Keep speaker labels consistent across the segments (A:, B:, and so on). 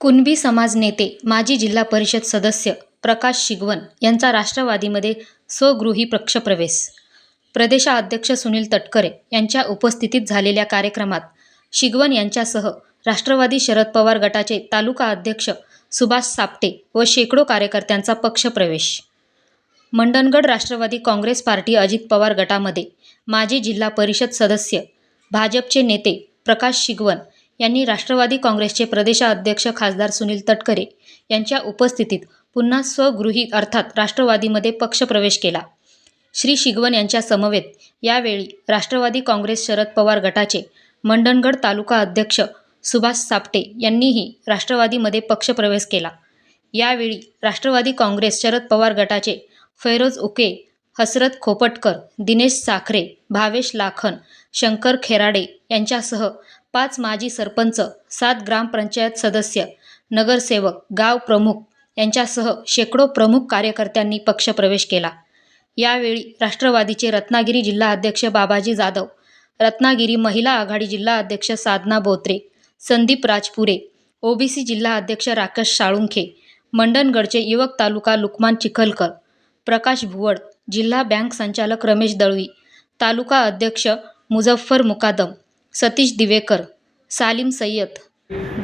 A: कुणबी समाज नेते माजी जिल्हा परिषद सदस्य प्रकाश शिगवन यांचा राष्ट्रवादीमध्ये स्वगृही पक्षप्रवेश. प्रदेशाध्यक्ष सुनील तटकरे यांच्या उपस्थितीत झालेल्या कार्यक्रमात शिगवन यांच्यासह राष्ट्रवादी शरद पवार गटाचे तालुका अध्यक्ष सुभाष सापटे व शेकडो कार्यकर्त्यांचा पक्षप्रवेश. मंडणगड राष्ट्रवादी काँग्रेस पार्टी अजित पवार गटामध्ये माजी जिल्हा परिषद सदस्य भाजपचे नेते प्रकाश शिगवन यांनी राष्ट्रवादी काँग्रेसचे प्रदेशाध्यक्ष खासदार सुनील तटकरे यांच्या उपस्थितीत पुन्हा स्वगृही अर्थात राष्ट्रवादीमध्ये पक्षप्रवेश केला. श्री शिगवण यांच्या समवेत यावेळी राष्ट्रवादी काँग्रेस शरद पवार गटाचे मंडणगड तालुका अध्यक्ष सुभाष सापटे यांनीही राष्ट्रवादीमध्ये पक्षप्रवेश केला. यावेळी राष्ट्रवादी काँग्रेस शरद पवार गटाचे फैरोज उके हसरत खोपटकर दिनेश साखरे भावेश लाखन शंकर खेराडे यांच्यासह पाच माजी सरपंच सात ग्रामपंचायत सदस्य नगरसेवक गाव प्रमुख यांच्यासह शेकडो प्रमुख कार्यकर्त्यांनी पक्षप्रवेश केला. यावेळी राष्ट्रवादीचे रत्नागिरी जिल्हा अध्यक्ष बाबाजी जाधव रत्नागिरी महिला आघाडी जिल्हा अध्यक्ष साधना बोत्रे संदीप राजपुरे ओबीसी जिल्हा अध्यक्ष राकेश साळुंखे मंडणगडचे युवक तालुका लुकमान चिखलकर प्रकाश भुवड जिल्हा बँक संचालक रमेश दळवी तालुका अध्यक्ष मुझफ्फर मुकादम सतीश दिवेकर सालीम सय्यद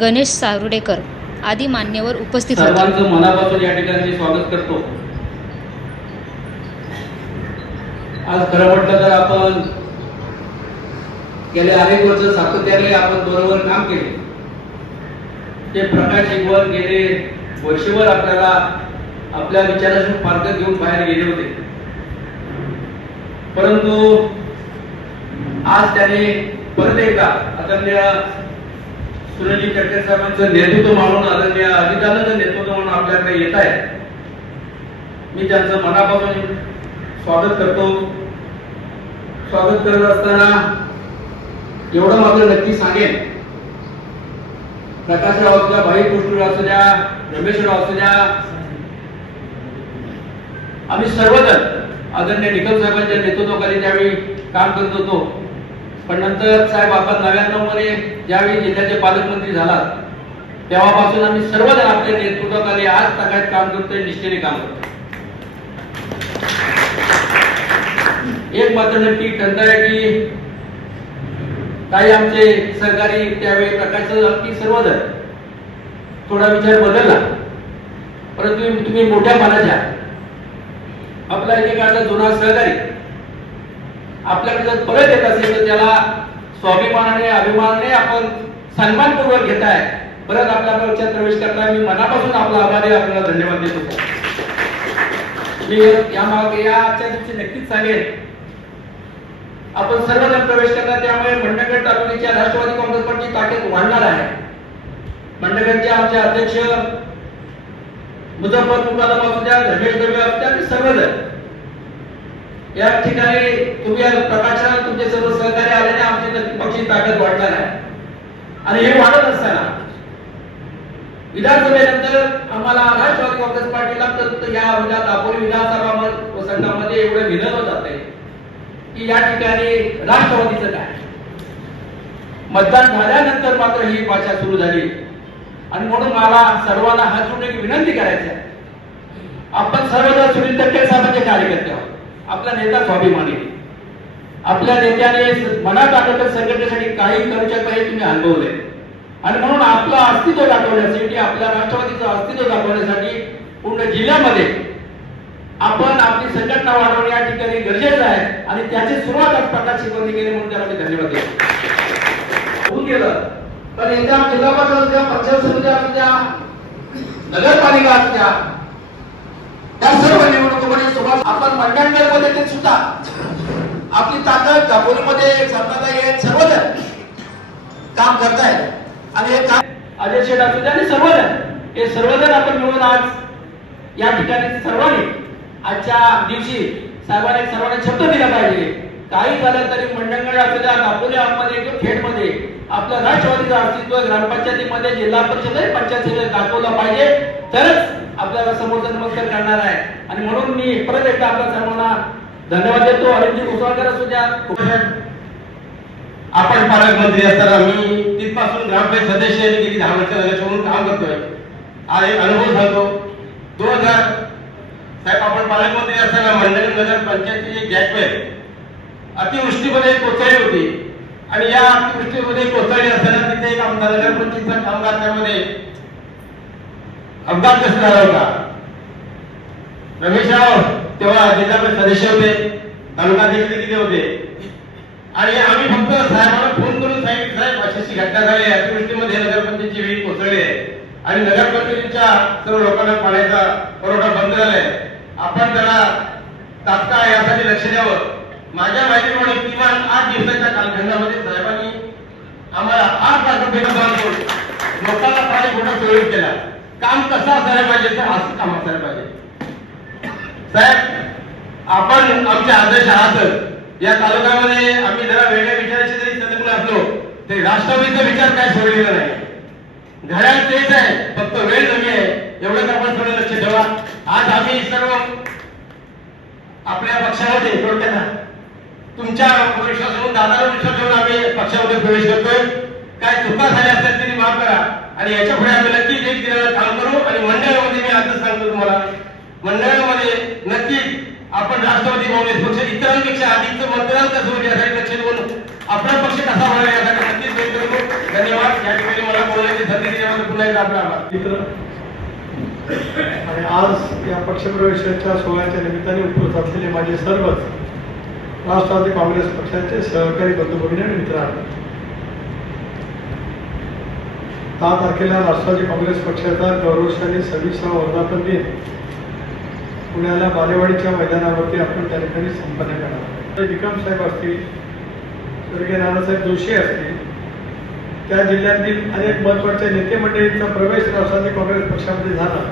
A: गणेश सारुडेकर आदी मान्यवर उपस्थित होते.
B: सर्वांचं मनापासून या ठिकाणी मी स्वागत करतो. आज खरं म्हटलं तर आपण गेले अनेक वर्ष सातत्याने आपण बरोबर काम केले. ते प्रकाश शिकवण गेले वर्षभर आपल्याला आपल्या विचाराशी पार्क घेऊन बाहेर गेले होते. परंतु आज त्याने परत एकदा आदरणीय सुनीलजी तटकरे साहेबांचं नेतृत्व म्हणून आदरणीय अजितानंद नेतृत्व म्हणून आपल्याकडे येत आहे मी त्यांचं मनापासून स्वागत करतो. स्वागत करत असताना एवढं मात्र नक्की सांगेन. प्रकाशराव असू द्या भाई कृष्णराव असू द्या रमेशराव असू द्या आम्ही सर्वजण आदरणीय निकम साहेबांच्या नेतृत्वाखाली त्यावेळी काम करत होतो. पण नंतर साहेब आपण नव्याण्णवमध्ये ज्यावेळी जिल्ह्याचे पालकमंत्री झाला तेव्हापासून आम्ही सर्वजण आपल्या नेतृत्वाखाली आज तगायत काम करतोय निष्ठेने काम करतोय. एक मात्र नक्की खंत आहे की काही आमचे सहकारी त्यावेळी प्रकाशचं अगदी सर्वजण थोडा विचार बदलला. परंतु तुम्ही मोठ्या मनाच्या आपला एकेकाचा जुना सहकारी आपल्याकडे जर परत येत असेल तर त्याला स्वाभिमानाने अभिमानाने आपण सन्मानपूर्वक घेताय. परत आपल्या पक्षात प्रवेश करताय. मी मनापासून आपला आभारी आपल्याला धन्यवाद देतो. मी या मागे या आजच्या दिवशी नक्कीच सांगेन. आपण सर्वजण प्रवेश करणार त्यामुळे मंडगड तालुक्याच्या राष्ट्रवादी काँग्रेस पार्टी ताकद वाढणार आहे. मंडगडचे आमचे अध्यक्ष मुझफ्फर मुकादम असू द्या धर्मेश दर्वे असू द्या आणि सर्वजण. या ठिकाणी तुम्ही या तुमचे सर्व सहकारी आल्याने आमची नक्की पक्षी ताकद वाढणार आहे आणि हे वाढत असताना विधानसभेनंतर आम्हाला राष्ट्रवादी काँग्रेस पार्टीला तर या म्हणजे दापोली विधानसभा संघामध्ये एवढं विनवलं जात आहे की या ठिकाणी राष्ट्रवादीचं काय? मतदान झाल्यानंतर मात्र ही भाषा सुरू झाली. आणि म्हणून मला सर्वांना हा जोडून एक विनंती करायची आहे. आपण सर्वजण सुनील तटकरे साहेबांचे कार्यकर्ते आहोत. आपला नेता स्वाभिमानी. आपल्या नेत्याने मनात आलं तर संघटनेसाठी काही करू शकता हे तुम्ही अनुभवले. आणि म्हणून आपलं अस्तित्व दाखवण्यासाठी आपल्या राष्ट्रवादीचं अस्तित्व दाखवण्यासाठी पूर्ण जिल्ह्यामध्ये आपण आपली संघटना वाढवणे या ठिकाणी गरजेचं आहे आणि त्याची सुरुवात आज प्रकाश शिकवणी केली म्हणून त्याला मी धन्यवाद देतो. होऊन गेलं. पण येत्या जिल्हा परिषद पंचायत समिती असू द्या नगरपालिका असू द्या त्या सर्व निवडणुकीमध्ये सुभाष आपण मंडणगडमध्ये ते सुद्धा आपली ताकद दापोलीमध्ये सरकारला येत सर्वजण काम करतायत. आणि हे काम अजय शेठ असू आणि सर्वजण हे सर्वजण आपण मिळून आज या ठिकाणी सर्वांनी आजच्या दिवशी साहेबांनी सर्वांनी शब्द दिला पाहिजे. काही झालं तरी मंडणगड असू द्या दापोली आतमध्ये किंवा खेडमध्ये आपलं राष्ट्रवादीचं अस्तित्व ग्रामपंचायतीमध्ये जिल्हा परिषद पंचायत दाखवलं पाहिजे. तरच आपल्याला समोर नमस्कार करणार आहे आणि म्हणून मी परत एकदा आपल्या सर्वांना धन्यवाद देतो अरविंदजी घोसाळकर असू द्या
C: आपण पालकमंत्री असताना मी तिथपासून ग्रामपंचायत सदस्य आणि गेली दहा वर्ष झाल्याच्या म्हणून काम करतोय. आज एक अनुभव सांगतो. दोन हजार साहेब आपण पालकमंत्री असताना मंडळ नगर पंचायतीची एक गॅटवेल अतिवृष्टीमध्ये कोसळली होती. आणि या अतिवृष्टीमध्ये कोसळली असताना तिथे एक आमदार नगरपंचायतीचा कामगार त्यामध्ये अपघातग्रस्त झाला होता. रमेशराव तेव्हा जिल्हा सदस्य होते तालुका देखील तिथे होते. आणि आम्ही फक्त साहेबांना फोन करून साहेब साहेब अशी घटना झाली अतिवृष्टीमध्ये नगरपंचायतची वेळ कोसळली आहे. आणि नगरपंचायतीच्या सर्व लोकांना पाण्याचा पुरवठा बंद झालाय. आपण त्याला तात्काळ यासाठी लक्ष द्यावं. माझ्या माहितीप्रमाणे किमान आठ दिवसाच्या कालखंडामध्ये साहेबांनी आम्हाला आठ लाख रुपये दान करून लोकांना पाणी पुरवठा सुरळीत केला. काम कसं असायला पाहिजे तर असं काम असायला पाहिजे. साहेब आपण आमच्या आदर्श आहात. या तालुक्यामध्ये आम्ही जरा वेगळ्या विचाराचे जरी संलग्न असलो ते राष्ट्रवादीचा विचार काय सोडलेला नाही. घड्याळ तेच आहे फक्त वेळ कमी आहे. एवढंच आपण थोडं लक्ष ठेवा. आज आम्ही सर्व आपल्या पक्षामध्ये थोडक्यात तुमच्या विश्वास ठेवून दादाला विश्वास ठेवून आम्ही पक्षामध्ये प्रवेश करतोय. काय चुका झाल्या असतात तरी माफ करा. आणि याच्यापुढे आम्ही नक्कीच एक दिनाला काम करू आणि मंडळामध्ये मी आजच सांगतो तुम्हाला. मंडळामध्ये आपण काँग्रेस पक्ष इतरांपेक्षा अधिक मतदान कसं होईल यासाठी लक्ष देऊन आपला पक्ष कसा व्हावा यासाठी नक्कीच प्रयत्न करू धन्यवाद. या ठिकाणी मला बोलण्याची संधी दिल्याबद्दल पुन्हा एकदा आपला आभार.
D: मित्र आणि आज या पक्षप्रवेशाच्या सोहळ्याच्या निमित्ताने उपस्थित असलेले माझे सर्वच राष्ट्रवादी काँग्रेस पक्षाचे सहकारी बंधू भगिनी आणि मित्रांनो दहा तारखेला राष्ट्रवादी काँग्रेस पक्षाचा गौरवशाली सव्वीसावा वर्धापन दिन. पुण्याला बालेवाडीच्या मैदानावरती आपण त्या ठिकाणी संपन्न करणार विक्रम साहेब असतील स्वर्गीय नानासाहेब जोशी असतील त्या जिल्ह्यातील अनेक महत्त्वाच्या नेते मंडळींचा प्रवेश राष्ट्रवादी काँग्रेस पक्षामध्ये झाला.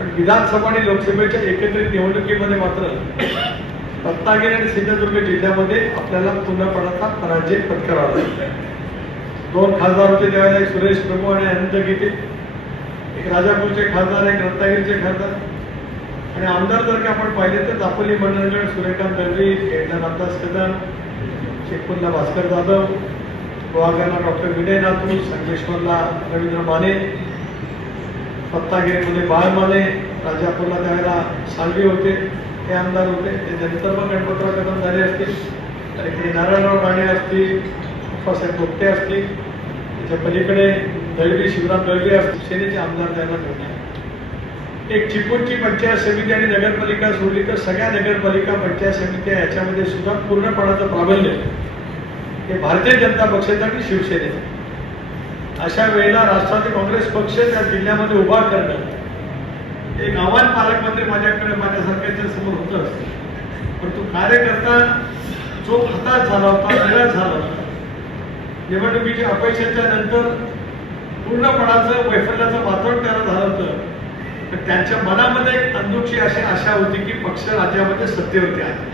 D: पण विधानसभा आणि लोकसभेच्या एकत्रित निवडणुकीमध्ये मात्र रत्नागिरी आणि सिंधुदुर्ग जिल्ह्यामध्ये आपल्याला पूर्णपणाचा पराजय पत्करावा लागला. दोन खासदार होते त्यावेळेला एक सुरेश प्रभू आणि अनंत गीते. एक राजापूरचे खासदार एक रत्नागिरीचे खासदार. आणि आमदार जर का आपण पाहिले तर दापोली मंडळगड सूर्यकांत दळवी खेळला रामदास कदम शेखपुरला भास्कर जाधव गोवागरला डॉक्टर विनय नातू संगेश्वरला रवींद्र माने पत्तागिरीमध्ये बाळ माने राजापूरला त्यावेळेला साळवी होते ते आमदार होते. त्याच्यानंतर मग गणपतराव कदम झाले असतील. तर इकडे नारायणराव राणे असतील अप्पासाहेब पोपटे असतील. त्याच्या पलीकडे दळवी शिवराम दळवी असतील. सेनेचे आमदार त्यांना ठेवले. एक चिपळूणची पंचायत समिती आणि नगरपालिका सोडली तर सगळ्या नगरपालिका पंचायत समित्या याच्यामध्ये सुद्धा पूर्णपणाचं प्राबल्य हे भारतीय जनता पक्षाचं आणि शिवसेनेचं अशा वेळेला राष्ट्रवादी काँग्रेस पक्ष त्या जिल्ह्यामध्ये उभा करणं एक आव्हान पालकमंत्री माझ्याकडे माझ्यासारख्याच्या समोर होतं. पण तो कार्यकर्ता जो हताश झाला होता निराश झाला होता. निवडणुकीच्या अपयशाच्या नंतर पूर्णपणाचं वैफल्याचं वातावरण त्याला झालं होतं. त्यांच्या मनामध्ये एक अंदुची अशी आशा होती की पक्ष राज्यामध्ये सत्तेवरती आहे.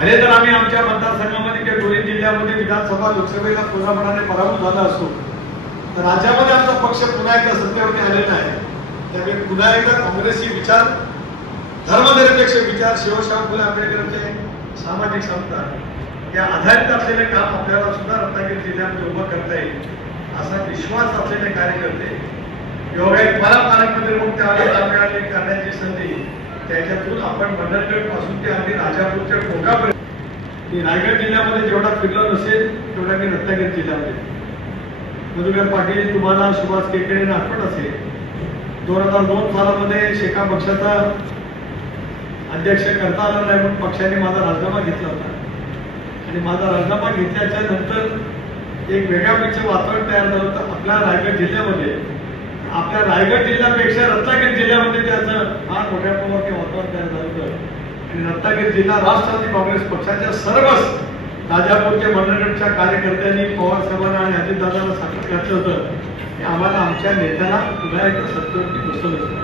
D: अरे तर आम्ही आमच्या मतदारसंघामध्ये किंवा दोन्ही जिल्ह्यामध्ये विधानसभा लोकसभेला पूर्णपणाने पराभूत झाला असतो. तर राज्यामध्ये आमचा पक्ष पुन्हा एकदा सत्तेवरती आलेला आहे. त्यामुळे पुन्हा एकदा काँग्रेसी विचार धर्मनिरपेक्ष विचार शिवशाह फुले आंबेडकरांचे सामाजिक समता या आधारित असलेले काम आपल्याला सुद्धा रत्नागिरी जिल्ह्यामध्ये उभं करता येईल. असा विश्वास असलेले कार्यकर्ते योगायोग मला पालकमंत्री म्हणून त्यावेळेला काम मिळाली करण्याची संधी त्याच्यातून आपण मंडणगडपासून ते अगदी राजापूरच्या टोकापर्यंत मी रायगड जिल्ह्यामध्ये जेवढा फिरलो नसेल तेवढा मी रत्नागिरी जिल्ह्यामध्ये. मधुकर पाटील तुम्हाला सुभाष केकडे आठवण असेल. दोन हजार दोन सालामध्ये शेका पक्षाचा अध्यक्ष करता आला नाही म्हणून पक्षाने माझा राजीनामा घेतला होता. आणि माझा राजीनामा घेतल्याच्या नंतर एक वेगळ्या प्रकारचं वातावरण तयार झालं होतं. आपल्या रायगड जिल्ह्यामध्ये आपल्या रायगड जिल्ह्यापेक्षा रत्नागिरी जिल्ह्यामध्ये त्याचं फार मोठ्या प्रमाणात वातावरण तयार झालं होतं. आणि रत्नागिरी जिल्हा राष्ट्रवादी काँग्रेस पक्षाच्या सर्वच राजापूरच्या मंडळगडच्या कार्यकर्त्यांनी पवार साहेबांना आणि अजितदादांना साक्षात घातलं होतं की आम्हाला आमच्या नेत्याला पुन्हा एकदा सत्तेवरती बसवलं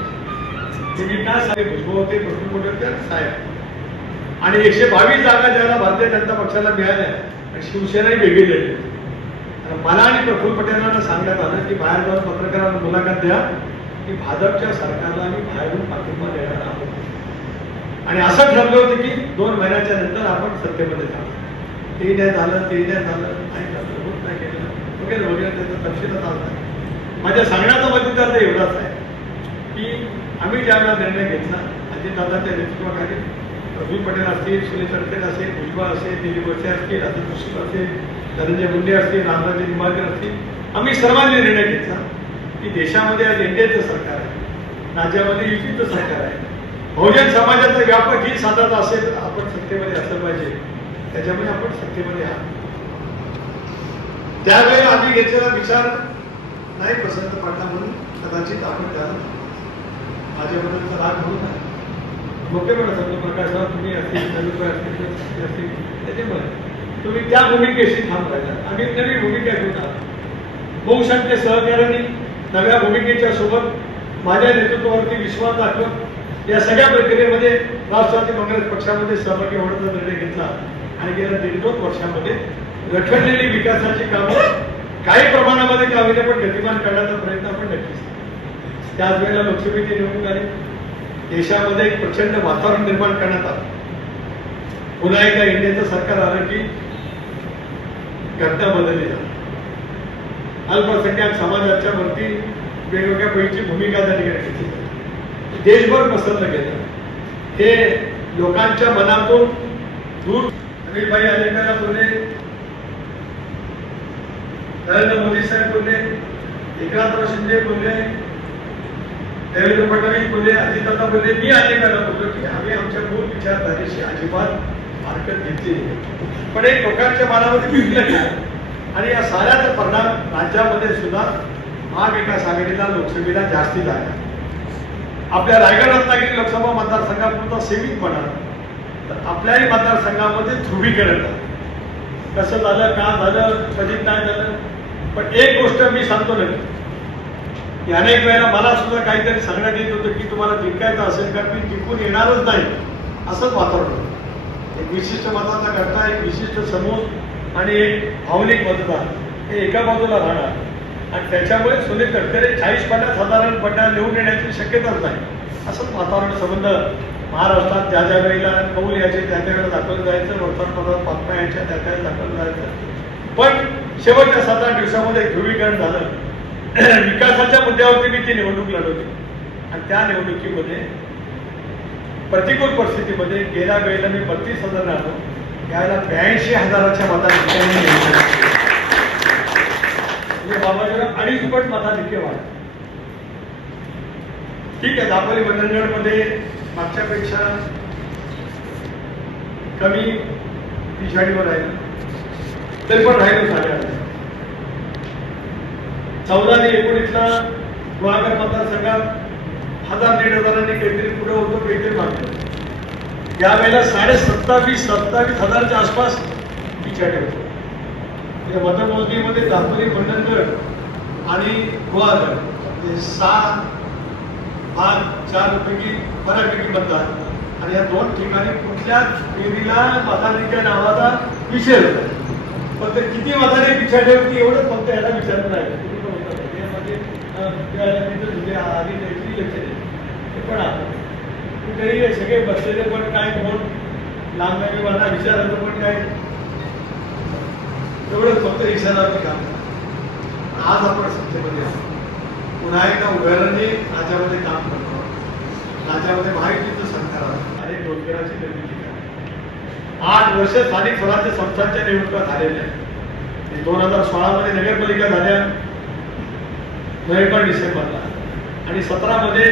D: ते मी काय साहेब भुजबळ होते प्रफुल्ल होते साहेब. आणि एकशे बावीस जागा ज्याला भारतीय जनता पक्षाला मिळाल्या आणि शिवसेनाही वेगळी झाली मला आणि प्रफुल्ल पटेलांना सांगण्यात आलं की बाहेर जाऊन पत्रकारांना मुलाखत द्या की भाजपच्या सरकारला आम्ही बाहेरून पाठिंबा देणार आहोत. आणि असं ठरलं होतं की दोन महिन्याच्या नंतर आपण सत्तेमध्ये जाऊ ते नाही झालं ते नाही झालं नाही झालं होत नाही केलं. वगैरे वगैरे त्याचं तपशीलच आलं. नाही माझ्या सांगण्याचा मध्यंतर एवढाच आहे की आम्ही ज्यावेळेला निर्णय घेतला अजितदादांच्या नेतृत्वाखाली रवी पटेल असतील सुनील तटकरे असेल भुजबळ असेल दिलीप वळसे असतील अजित जोशी असेल धनंजय मुंडे असतील रामराजे निंबाळकर असतील आम्ही सर्वांनी निर्णय घेतला की देशामध्ये आज एनडीएचं सरकार आहे राज्यामध्ये युतीचं सरकार आहे. बहुजन समाजाचा व्यापक ही साधत असेल तर आपण सत्तेमध्ये असलं पाहिजे. त्याच्यामुळे आपण सत्तेमध्ये आहात. त्यावेळी आम्ही घेतलेला विचार नाही पसंत पडला म्हणून कदाचित आपण त्याला माझ्याबद्दलचा राग म्हणून आहे प्रकाशराव तुम्ही असतील असतील असतील त्याच्यामुळे तुम्ही त्या भूमिकेशी थांब राहिला आम्ही नवी भूमिका घेऊन आलो. बहुसंख्य सहकार्यांनी नव्या भूमिकेच्या सोबत माझ्या नेतृत्वावरती विश्वास दाखवत या सगळ्या प्रक्रियेमध्ये राष्ट्रवादी काँग्रेस पक्षामध्ये सहभागी होण्याचा निर्णय घेतला आणि गेल्या दीड दोन वर्षामध्ये रखडलेली विकासाची कामं काही प्रमाणामध्ये का होईना पण गतिमान करण्याचा प्रयत्न आपण नक्कीच त्याच वेळेला लोकसभेची निवडणूक आली. देशामध्ये एक प्रचंड वातावरण निर्माण करण्यात आलं. पुन्हा एकदा इंडियाचं सरकार आलं की घटना बदलली जाते. अल्पसंख्याक समाजाच्या वरती वेगवेगळ्या पैकी भूमिका त्या ठिकाणी घेतली देशभर पसरलं गेलं. हे लोकांच्या मनातून दूर अनिलभाई अनेकांना बोलले नरेंद्र मोदी साहेब बोलले एकनाथराव शिंदे बोलले देवेंद्र फडणवीस म्हणजे बोलले अजितदादा बोलले मी अनेकांना बोललो? की आम्ही आमच्या मूळ विचारधारेशी अजिबात हरकत घेतली पण एक लोकांच्या मनामध्ये बिघडलं गेलं आणि या साऱ्याचा परिणाम राज्यामध्ये सुद्धा महाविकास आघाडीला लोकसभेला जास्ती झाला. आपल्या रायगड रत्नागिरी लोकसभा मतदारसंघापुरता सीमितपणा तर आपल्याही मतदारसंघामध्ये ध्रुवीकरण झालं. कसं झालं का झालं कधी काय झालं. पण एक गोष्ट मी सांगतो नक्की. की अनेक वेळेला मला सुद्धा काहीतरी सांगण्यात येत होतं की तुम्हाला जिंकायचं असेल का मी जिंकून येणारच नाही. असंच वातावरण होतं. एक विशिष्ट मताचा घटना एक विशिष्ट समूह आणि एक भावनिक मतदार. हे एका बाजूला राहणार. आणि त्याच्यामुळे सुनील तटकरे चाळीस पन्नास साधारण पडण्या निवडून येण्याची शक्यताच नाही. असंच वातावरण संबंध महाराष्ट्रात ज्या ज्या वेळेला कौल यायचे त्या त्या वेळेला दाखवलं जायचं वर्तमानपत्रात बातम्या यायच्या त्या त्यावेळेला दाखवलं जायचं. पण शेवटच्या सात आठ दिवसामध्ये ध्रुवीकरण झालं. विकासाच्या मुद्द्यावरती मी ती निवडणूक लढवली. आणि त्या निवडणुकीमध्ये प्रतिकूल परिस्थितीमध्ये गेल्या वेळेला मी बत्तीस हजार आलो यावेळेला ब्याऐंशी हजाराच्या मताधिक्याने निवडून म्हणजे बाबाजीला अडीच पट मताधिक्य वाढ. ठीक आहे दापोली मंडणगडमध्ये मागच्यापेक्षा कमी पिछाडीवर राहिलं. तरी पण राहिलं साडेआठ चौदा ते एकोणीसला गुहागर मतदारसंघात हजार दीड हजारांनी काहीतरी पुढे होतो काहीतरी मागतो यावेळेला साडे सत्तावीस सत्तावीस हजारच्या आसपास पिछाडी होतो. या मतमोजणीमध्ये दापोली मंडणगड आणि गुहागर हे सहा भाग चार पैकी बऱ्यापैकी मतदार. आणि या दोन ठिकाणी कुठल्याच फेरीला मताधिक्य नावाचा विषय होता. पण ते किती मताने पिछाडी होती एवढंच फक्त याला विचारलं नाही किती पण होतं. यामध्ये, अं, त्यावेळेला तिथं तुझे आधी काहीतरी लक्ष ते पण आहे. कुठेही सगळे बसलेले पण काय कोण? लांब नाही मला विचारायचं पण काय? एवढं फक्त इशारावरती काम आज आपण सत्तेमध्ये आहोत. पुन्हा एका उभ्याने राज्यामध्ये काम करतो. राज्यामध्ये माहितीचं सरकार आहे. आणि रोजगाराची निर्मिती आठ वर्ष स्थानिक स्वराज्य संस्थांच्या निवडणुका झालेल्या आहेत. दोन हजार सोळामध्ये नगरपालिका झाल्या. नोव्हेंबर डिसेंबरला. आणि सतरामध्ये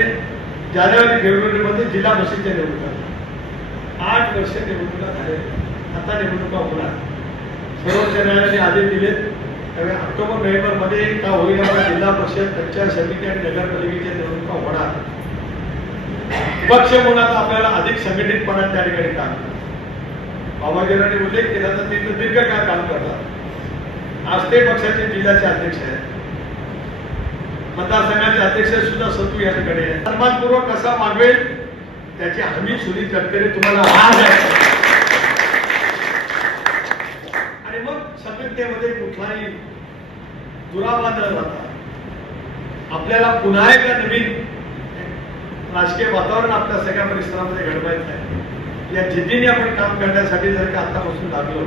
D: जानेवारी फेब्रुवारीमध्ये जिल्हा परिषदच्या निवडणुका. आठ वर्ष निवडणुका झाल्या आता निवडणुका होणार. सर्वोच्च न्यायालयाने आदेश दिलेत त्यामुळे ऑक्टोबर नोव्हेंबरमध्ये का होईना जिल्हा परिषद पंचायत समिती आणि नगरपालिकेच्या निवडणुका होणार. पक्ष म्हणून आता आपल्याला अधिक संघटितपणा त्या ठिकाणी काम करायचं. बाबाजीरावांनी उल्लेख केला तर ते दीर्घकाळ काम करतात. आज ते पक्षाचे जिल्ह्याचे अध्यक्ष आहेत. मतदारसंघाचे अध्यक्ष सुद्धा सतू या ठिकाणी सन्मानपूर्वक कसा मागवेल त्याची हमी सुनील तटकरे तुम्हाला आज आणि मग समितेमध्ये कुठलाही दुरावा न जाता आपल्याला पुन्हा एकदा नवीन राजकीय वातावरण आपल्या सगळ्या परिसरामध्ये घडवायचं आहे. या जिद्दीने आपण काम करण्यासाठी जर का आतापासून लागलो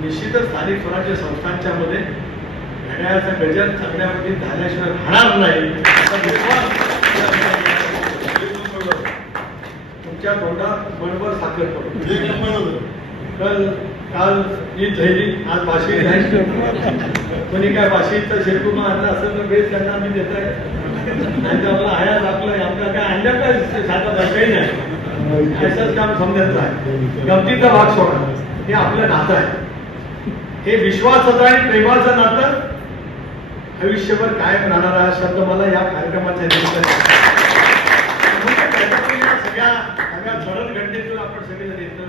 D: निश्चितच स्थानिक स्वराज्य संस्थांच्या मध्ये घड्याळाचा गजर चांगल्या झाल्याशिवाय राहणार नाही. असा विश्वास तुमच्या तोंडात बरोबर साखर पडतो. काल काल ईद झाली आज बाशी झाली कोणी काय बाशीचं शेतू आता असं तर बेस त्यांना आम्ही देत आहे आणि तर आपलं आयाच आपलं आपलं काय आणलं काय साधा काही नाही. असंच काम समजायचं आहे. गमतीचा भाग सोडा. हे आपलं नातं आहे. हे विश्वासाचं आणि प्रेमाचं नातं आयुष्यभर कायम राहणारा हा शब्द मला या कार्यक्रमाच्या सगळ्या सगळ्या सरळ घटनेतून आपण सगळेजण येतो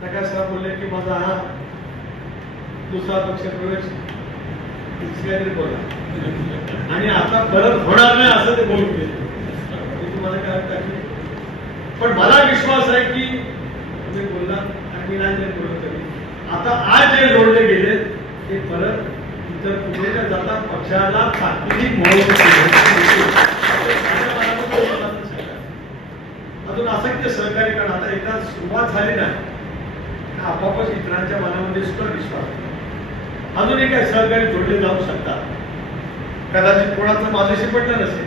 D: सगळ्या सर बोलले की माझा हा दुसरा पक्ष प्रवेश काहीतरी बोला आणि आता परत होणार नाही असं ते बोलून गेले तुम्हाला काय टाकले पण मला विश्वास आहे की तुम्ही बोलला आणि मी नाही बोलत आता आज जे जोडले गेले ते परत तर कुठे न जाता पक्षाला ताकदी अजून असंख्य सहकार्य कारण आता एकदा सुरुवात झाली ना आपापच इतरांच्या मनामध्ये सुद्धा विश्वास अजूनही काही सहकारी जोडले जाऊ शकतात. कदाचित कोणाचं माझ्याशी पडलं नसेल.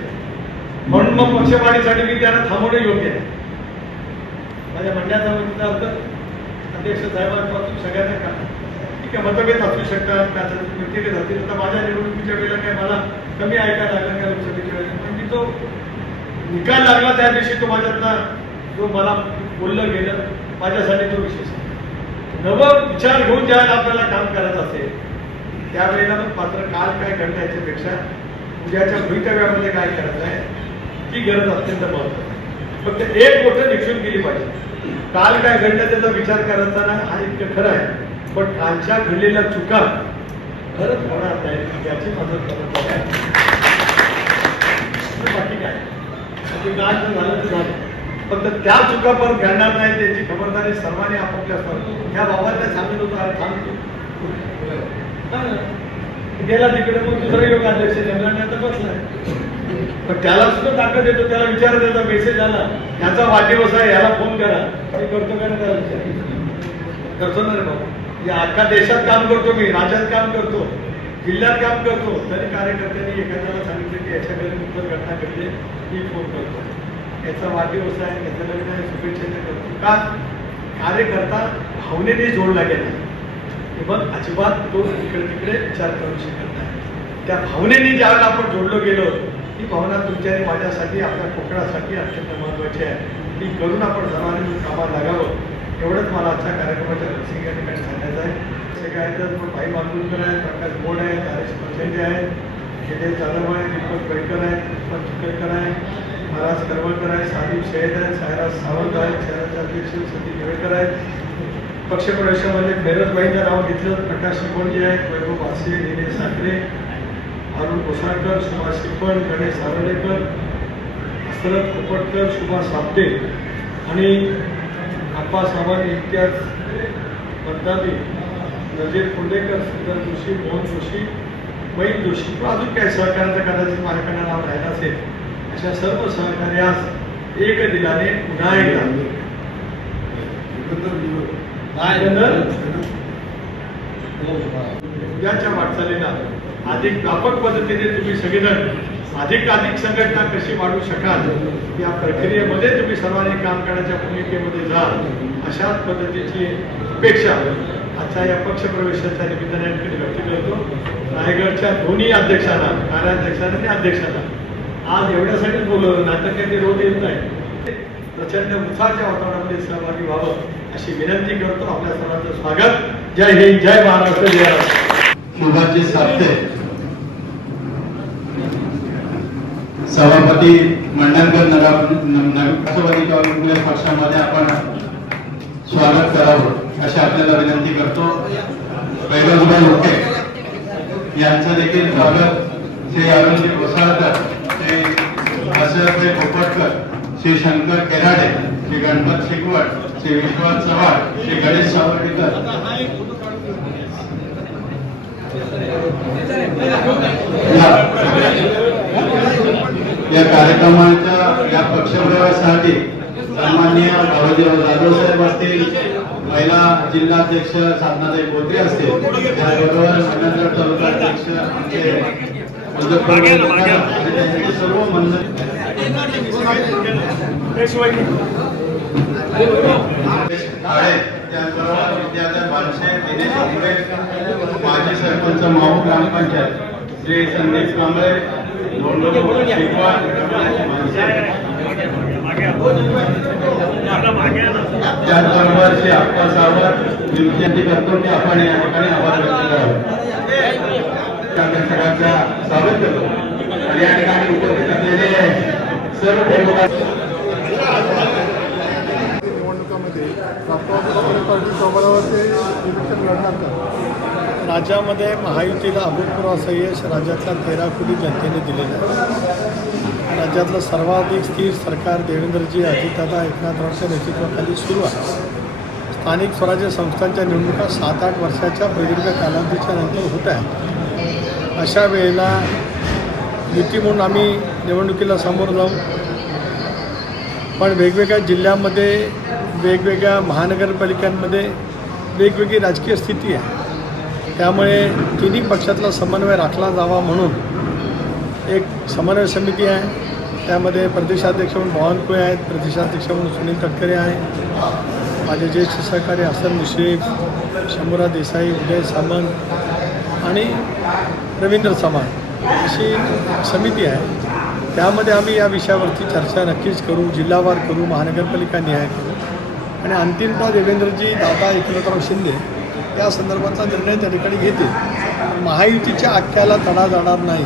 D: म्हणून मग पक्षवाढीसाठी मी त्यांना थांबवणे योग्य आहे. माझ्या म्हणण्याचा मुद्दा अर्थ अध्यक्ष साहेबांपासून सगळ्यांना का इतके मतभेद असू शकतात त्याचं केले जातील. तर माझ्या निवडणुकीच्या वेळेला काय मला कमी ऐकायला लागलं त्या लोकसभेच्या वेळेला. पण मी तो निकाल लागला त्या दिवशी तो माझ्यातला जो मला बोललं गेलं माझ्यासाठी तो विशेष नवं विचार घेऊन ज्यावेळेला आपल्याला काम करायचं असेल त्यावेळेला मग मात्र काल काय घडलं याच्यापेक्षा उद्याच्या भवितव्यामध्ये काय करायचं आहे ती गरज अत्यंत महत्वाची फक्त एक गोष्ट निक्षून गेली पाहिजे. काल काय घडलं त्याचा विचार करायचा ना हा इतकं खरं आहे. पण कालच्या घडलेल्या चुका खरंच होणार नाही याची मदत करत आहे. बाकी काय? काय जर झालं तर झालं. फक्त त्या चुका पण घडणार नाही त्याची खबरदारी सर्वांनी आपापल्या स्तर- ह्या बाबांना सांगत होतं अरे थांबतो गेला तिकडे मग दुसरा योग अध्यक्ष नेमला नाही आता बसलाय. पण त्याला सुद्धा ताकद देतो त्याला विचार त्याचा मेसेज आला. याचा वाढदिवस आहे याला फोन करा. ते करतो का नाही त्याला विचार? करतो ना रे बाबा. या अख्खा देशात काम करतो मी राज्यात काम करतो जिल्ह्यात काम करतो. तरी कार्यकर्त्यांनी एखाद्याला सांगितलं की याच्याकडे उत्तर घटना घडली मी फोन करतो. याचा वाढदिवस आहे याचं लग्न आहे शुभेच्छा करतो का? कार्यकर्ता भावनेने जोडला गेला मग अजिबात तो इकडे तिकडे विचार करू शकत नाही. त्या भावनेने ज्यावेळेला आपण जोडलो गेलो ही भावना तुमच्या आणि माझ्यासाठी आपल्या कोकणासाठी अत्यंत महत्वाची आहे. ती करून आपण जमाने मिळून कामाला लागावं. एवढंच मला आजच्या कार्यक्रमाच्या प्रसंगी या ठिकाणी सांगायचं आहे. असे काय तर मग भाई मालगुणकर आहेत प्रकाश बोड आहेत हरेश प्रचंडे आहेत केले जाधव आहे दीपक बेडकर आहेत दीपक चिकलकर आहे महाराज करवळकर आहे सादिक शेद आहेत सायराज सावंत आहेत शहराचे अध्यक्ष सतीश केळकर आहेत पक्षप्रवेशामध्ये भैरजबाईंचं नाव घेतलं प्रकाश शिकोणजी आहेत वैभव भासे दिनेश साखरे अरुण कोसाळकर सुभाष शिपण गणेश सावर्डेकर हसरत कोपटकर सुभाष सापटे आणि अप्पा सावंत इम्तियाज बद्दामी नजीर कुंडेकर सुंदर जोशी मोहन जोशी बैल जोशी. किंवा अजून काही सहकार्याचं कदाचित माझ्याकडे नाव राहिलं असेल. अशा सर्व सहकार्यास एक दिलाने पुन्हा एकदा. एकंदर उद्याच्या वाटचालीला अधिक व्यापक पद्धतीने तुम्ही सगळेजण अधिक अधिक संघटना कशी वाढू शकाल या प्रक्रियेमध्ये तुम्ही सर्वांनी काम करण्याच्या भूमिकेमध्ये जा अशाच पद्धतीची अपेक्षा आजच्या या पक्षप्रवेशाच्या निमित्ताने व्यक्त करतो. रायगडच्या दोन्ही अध्यक्षांना कार्याध्यक्षांना आणि अध्यक्षांना. आज एवढ्यासाठीच बोलवलं नाटक काही रोज येत नाही प्रचंड उत्साहाच्या वातावरणामध्ये सहभागी व्हावं अशी विनंती करतो. आपल्या सर्वांचं स्वागत. जय हिंद जय महाराष्ट्र जय
E: महाराष्ट्र सभापती मंडणकर नगर राष्ट्रवादीच्या काँग्रेस पक्षामध्ये आपण स्वागत करावं अशी आपल्याला विनंती करतो. वैभवभाई होते यांचं देखील स्वागत. श्री अरुणजी घोसाळकर श्री हसरतभाई पोपटकर श्री शंकर केराडे श्री गणपत शिकवट श्री विश्वास चव्हाण श्री गणेश सावरकर. या कार्यक्रमाच्या या पक्षप्रवेशासाठी सन्मान्य भाऊजीराव जाधव साहेब असतील महिला जिल्हाध्यक्ष साधनाताई बोत्रे असतील त्याचबरोबर मंडळ तालुकाध्यक्ष आमचे सर्व मंडळ त्याचबरोबर विद्याधर बालशे दिनेश माजी सरपंच माऊ ग्रामपंचायत श्री संदीप कांबळे चार शेकवा त्याचबरोबर श्री विनंती करतो की आपण या ठिकाणी आभार व्यक्त करावे सगळ्यांचा स्वागत करतो. आणि या ठिकाणी उपस्थित असलेले सर्व
D: निवडणुकामध्ये राष्ट्रवादी पार्टी सोबतवर ते इलेक्शन लढणार का? राज्यामध्ये महायुतीला अभूतपूर्व असं यश राज्यातल्या तेरा कोटी जनतेने दिलेलं आहे. राज्यातलं सर्वाधिक स्थिर सरकार देवेंद्रजी अजितदादा एकनाथरावच्या नेतृत्वाखाली सुरू आहे. स्थानिक स्वराज्य संस्थांच्या निवडणुका सात आठ वर्षाच्या प्रदीर्घ कालावधीच्या नंतर होत आहे अशा वेळेला युती म्हणून आम्ही निवडणुकीला समोर जाऊ. पण वेगवेगळ्या जिल्ह्यामध्ये वेगवेगळ्या महानगरपालिकांमध्ये वेगवेगळी राजकीय स्थिती आहे. त्यामुळे तिन्ही पक्षातला समन्वय राखला जावा म्हणून एक समन्वय समिती आहे. त्यामध्ये प्रदेशाध्यक्ष म्हणून बावनकुळे आहेत प्रदेशाध्यक्ष म्हणून सुनील तटकरे आहे. माझे ज्येष्ठ सहकारी हसन मुश्रीफ शंभूरा देसाई उदय सामंत आणि रवींद्र सामंत अशी समिती आहे. त्यामध्ये आम्ही या विषयावरती चर्चा नक्कीच करू जिल्हावार करू महानगरपालिका निहाय करू. आणि अंतिमतः देवेंद्रजी दादा एकनाथराव शिंदे या संदर्भातला निर्णय त्या ठिकाणी घेतील. महायुतीच्या आख्याला तडा जाणार नाही.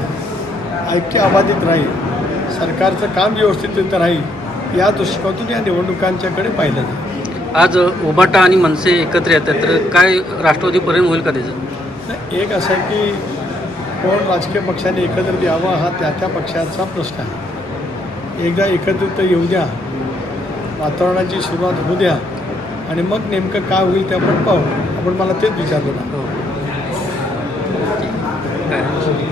D: ऐक्य अबाधित राहील. सरकारचं काम व्यवस्थित राहील. या दृष्टिकोनातून या निवडणुकांच्याकडे पाहिलं जाईल.
F: आज उबाटा आणि मनसे एकत्र येतात तर काय राष्ट्रवादीपर्यंत होईल का त्याचं?
D: एक असं आहे की कोण राजकीय पक्षाने एकत्रित यावं हा त्या त्या पक्षाचा प्रश्न आहे. एकदा एकत्रित येऊ द्या. वातावरणाची सुरुवात होऊ द्या. आणि मग नेमकं काय होईल ते आपण पाहू. आपण मला तेच विचारलं ना
F: काय थँक्यू